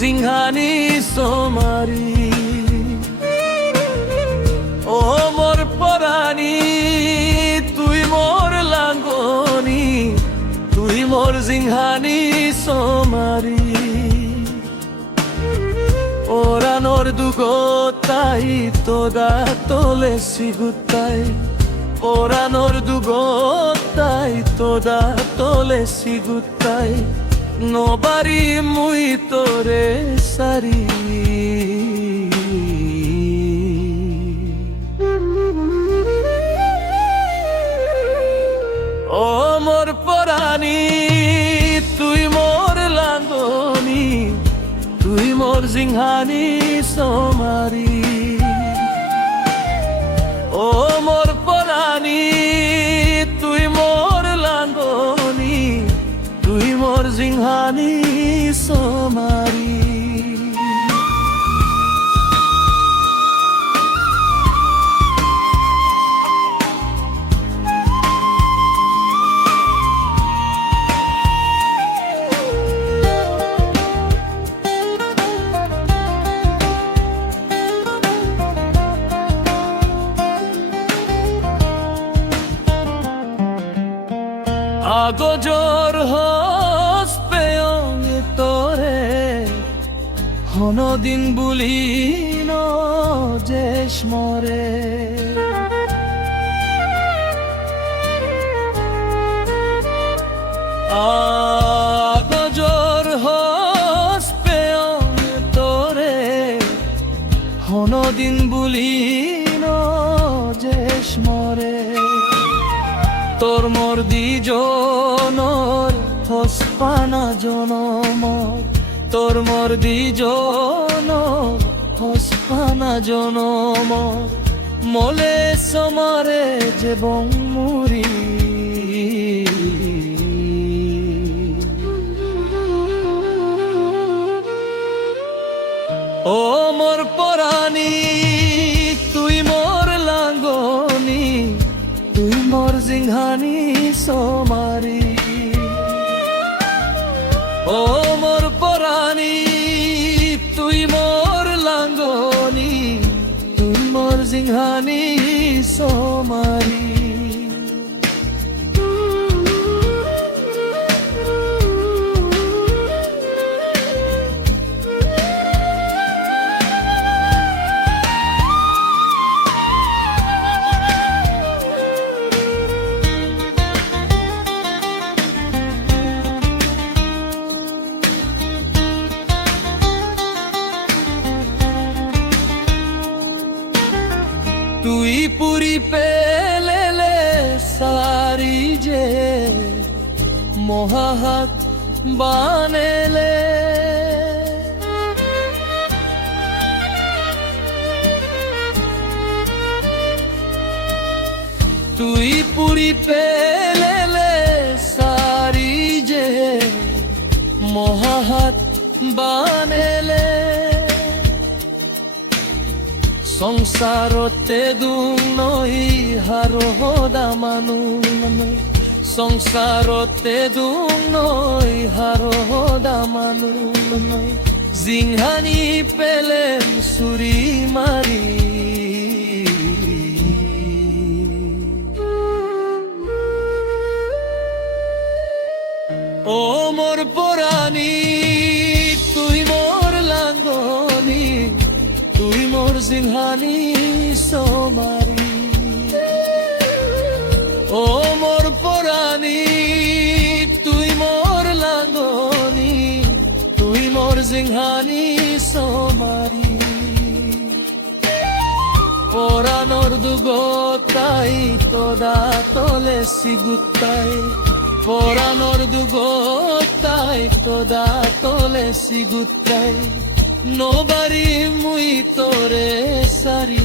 জিংহানি সোমারি ও মোর পরাণী তুই মোর লাঙ্গনি তুই মোর জিংহানি সোমারি ওরানোর দুগোতাই তোদা তোলে সিগুতাই ওরানোর দুগোতাই তোদা তোলে সিগুতাই নবারি মুই তোরে সারি ও মোর পরাণী তুই মোর লাঙ্গনি তুই মোর জিংহানি সোমারি ও মোর পরাণী তুই মোর লাঙ্গনি তুই মোর জিংহানি সোমারি আগজর হস পেয়ং তোরে হনদিন বুলি ন জেশ মরে আগজর হস পেয়ং তোরে হনদিন বুলি ন জেশ মরে তোর মোর দিজনর হসপানা জনমর তোর মোর দিজনর হসপানা জনমর মলে সমারে যে বংমুরি ও মোর পরাণী তুই মোর লাঙ্গনি তুই মোর জিংহানি সোমারি ও মোর পরাণী তুই মোর লাঙ্গনি তুই মোর জিংহানি সোমারি তুই পুরি পেলেলে সারি যে মহাহাত বানেলে তুই পুরি পেলেলে সারি যে মহাহাত বানেলে সংসারতে দুং নই হারোদা মানু সংসারতে দুং নই হারোদা মানু জিংহানি পেলেম সুরি মারি ও মোর পরাণী তুই মোর লাঙ্গনি তুই মোর জিংহানি সোমারি ও মোর পরাণী তুই মোর লাঙ্গনি তুই মোর জিংহানি সোমারি পরানোর দুগোতাই তোদা তোলে সিগুতাই পরানোর দুগোতাই তোদা তোলে সিগুতাই নবারি মুই তোরে সারি